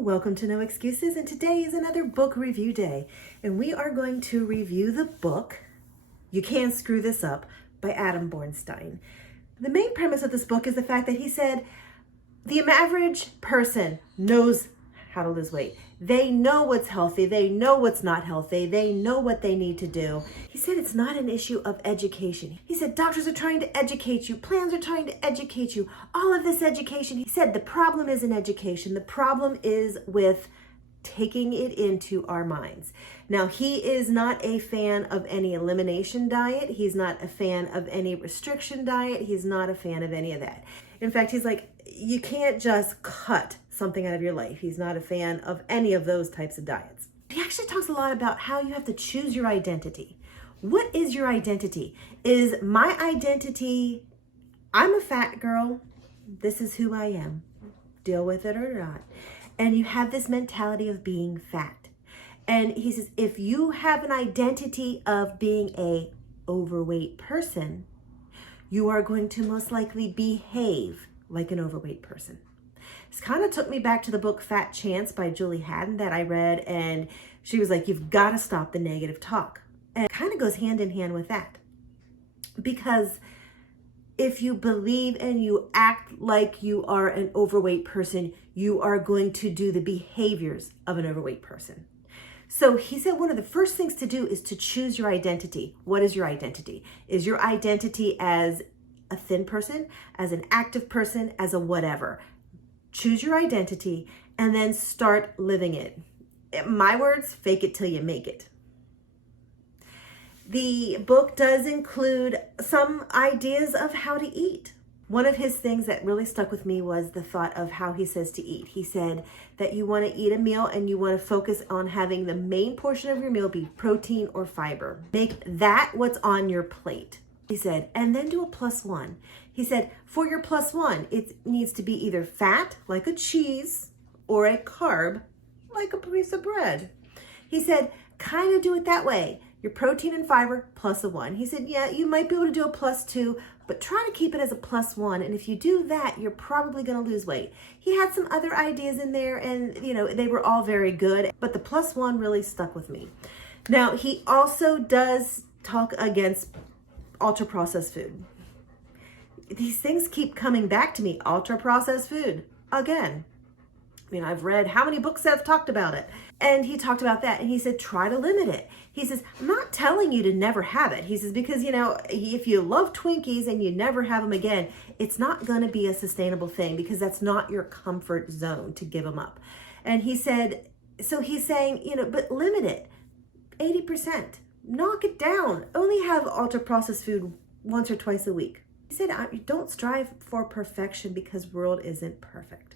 Welcome to No Excuses, and today is another book review day, and we are going to review the book You Can't Screw This Up by Adam Bornstein. The main premise of this book is the fact that he said the average person knows how to lose weight. They know what's healthy, they know what's not healthy, they know what they need to do. He said it's not an issue of education. He said doctors are trying to educate you, plans are trying to educate you, all of this education. He said the problem isn't education, the problem is with taking it into our minds. Now, he is not a fan of any elimination diet. He's not a fan of any restriction diet. He's not a fan of any of that. In fact, he's like, you can't just cut something out of your life. He's not a fan of any of those types of diets. He actually talks a lot about how you have to choose your identity. What is your identity? Is my identity, I'm a fat girl, this is who I am, deal with it or not. And you have this mentality of being fat. And he says, if you have an identity of being a overweight person, you are going to most likely behave like an overweight person. This kind of took me back to the book Fat Chance by Julie Haddon that I read, and she was like, you've got to stop the negative talk. And it kind of goes hand in hand with that. Because if you believe and you act like you are an overweight person, you are going to do the behaviors of an overweight person. So he said one of the first things to do is to choose your identity. What is your identity? Is your identity as a thin person, as an active person, as a whatever? Choose your identity and then start living it. My words, fake it till you make it. The book does include some ideas of how to eat. One of his things that really stuck with me was the thought of how he says to eat. He said that you want to eat a meal and you want to focus on having the main portion of your meal be protein or fiber. Make that what's on your plate. He said, and then do a +1. He said, for your +1, it needs to be either fat, like a cheese, or a carb, like a piece of bread. He said, kind of do it that way. Your protein and fiber +1. He said, yeah, you might be able to do a +2, but try to keep it as a +1. And if you do that, you're probably going to lose weight. He had some other ideas in there, and they were all very good, but the +1 really stuck with me. Now, he also does talk against ultra-processed food. These things keep coming back to me. Ultra-processed food, again. I mean, I've read how many books that have talked about it. And he talked about that, and he said, try to limit it. He says, I'm not telling you to never have it. He says, because, if you love Twinkies and you never have them again, it's not going to be a sustainable thing because that's not your comfort zone to give them up. And he said, so he's saying, but limit it, 80%. Knock it down. Only have ultra-processed food once or twice a week. He said, don't strive for perfection because the world isn't perfect.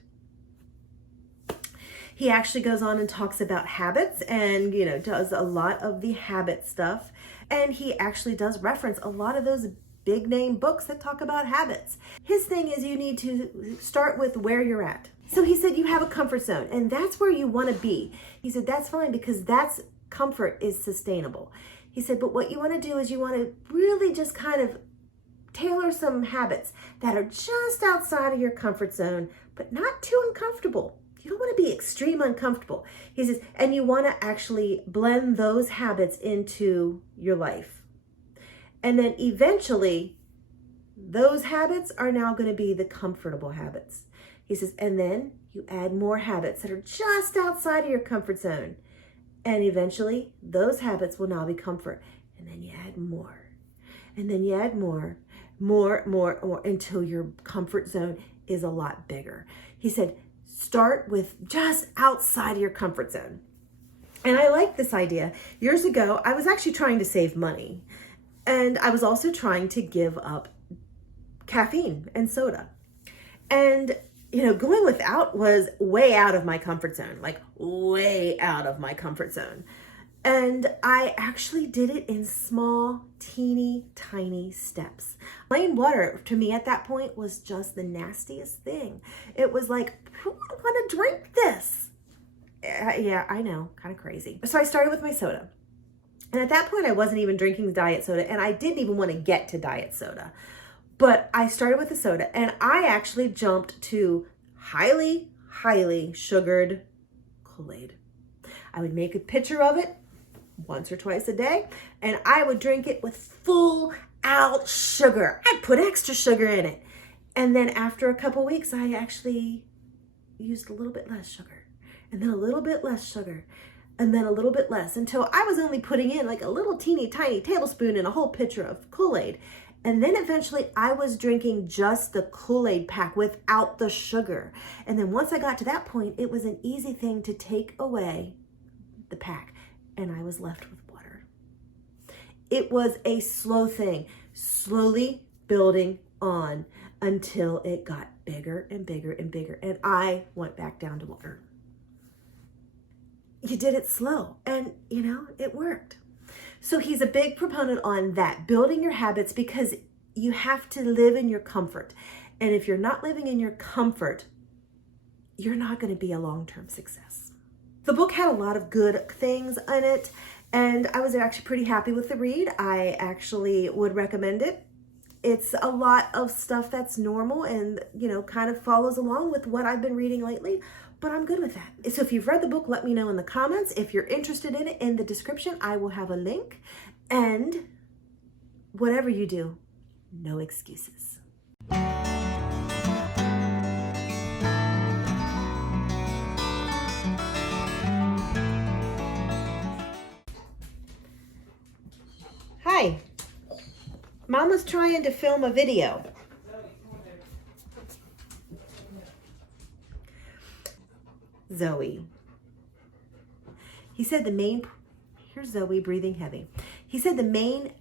He actually goes on and talks about habits and, does a lot of the habit stuff. And he actually does reference a lot of those big name books that talk about habits. His thing is you need to start with where you're at. So he said you have a comfort zone and that's where you want to be. He said that's fine because that's comfort is sustainable. He said, but what you want to do is you want to really just kind of tailor some habits that are just outside of your comfort zone, but not too uncomfortable. You don't want to be extreme uncomfortable. He says, and you want to actually blend those habits into your life. And then eventually, those habits are now going to be the comfortable habits. He says, and then you add more habits that are just outside of your comfort zone. And eventually, those habits will now be comfort. And then you add more. And then you add more, until your comfort zone is a lot bigger. He said, start with just outside of your comfort zone. And I like this idea. Years ago, I was actually trying to save money. And I was also trying to give up caffeine and soda. And going without was way out of my comfort zone, like way out of my comfort zone. And I actually did it in small, teeny, tiny steps. Plain water to me at that point was just the nastiest thing. It was like, who would want to drink this? Yeah, I know, kind of crazy. So I started with my soda. And at that point, I wasn't even drinking diet soda, and I didn't even want to get to diet soda. But I started with the soda, and I actually jumped to highly sugared Kool-Aid. I would make a pitcher of it once or twice a day, and I would drink it with full out sugar. I'd put extra sugar in it. And then after a couple weeks, I actually used a little bit less sugar, and then a little bit less sugar, and then a little bit less, until I was only putting in like a little teeny tiny tablespoon in a whole pitcher of Kool-Aid. And then eventually I was drinking just the Kool-Aid pack without the sugar. And then once I got to that point, it was an easy thing to take away the pack, and I was left with water. It was a slow thing, slowly building on until it got bigger and bigger and bigger, and I went back down to water. You did it slow, and it worked. So he's a big proponent on that, building your habits, because you have to live in your comfort. And if you're not living in your comfort, you're not going to be a long-term success. The book had a lot of good things in it, and I was actually pretty happy with the read. I actually would recommend it. It's a lot of stuff that's normal and, kind of follows along with what I've been reading lately, but I'm good with that. So if you've read the book, let me know in the comments. If you're interested in it, in the description, I will have a link. And whatever you do, no excuses. Hi. Mama's trying to film a video. Zoe. He said here's Zoe breathing heavy. He said the main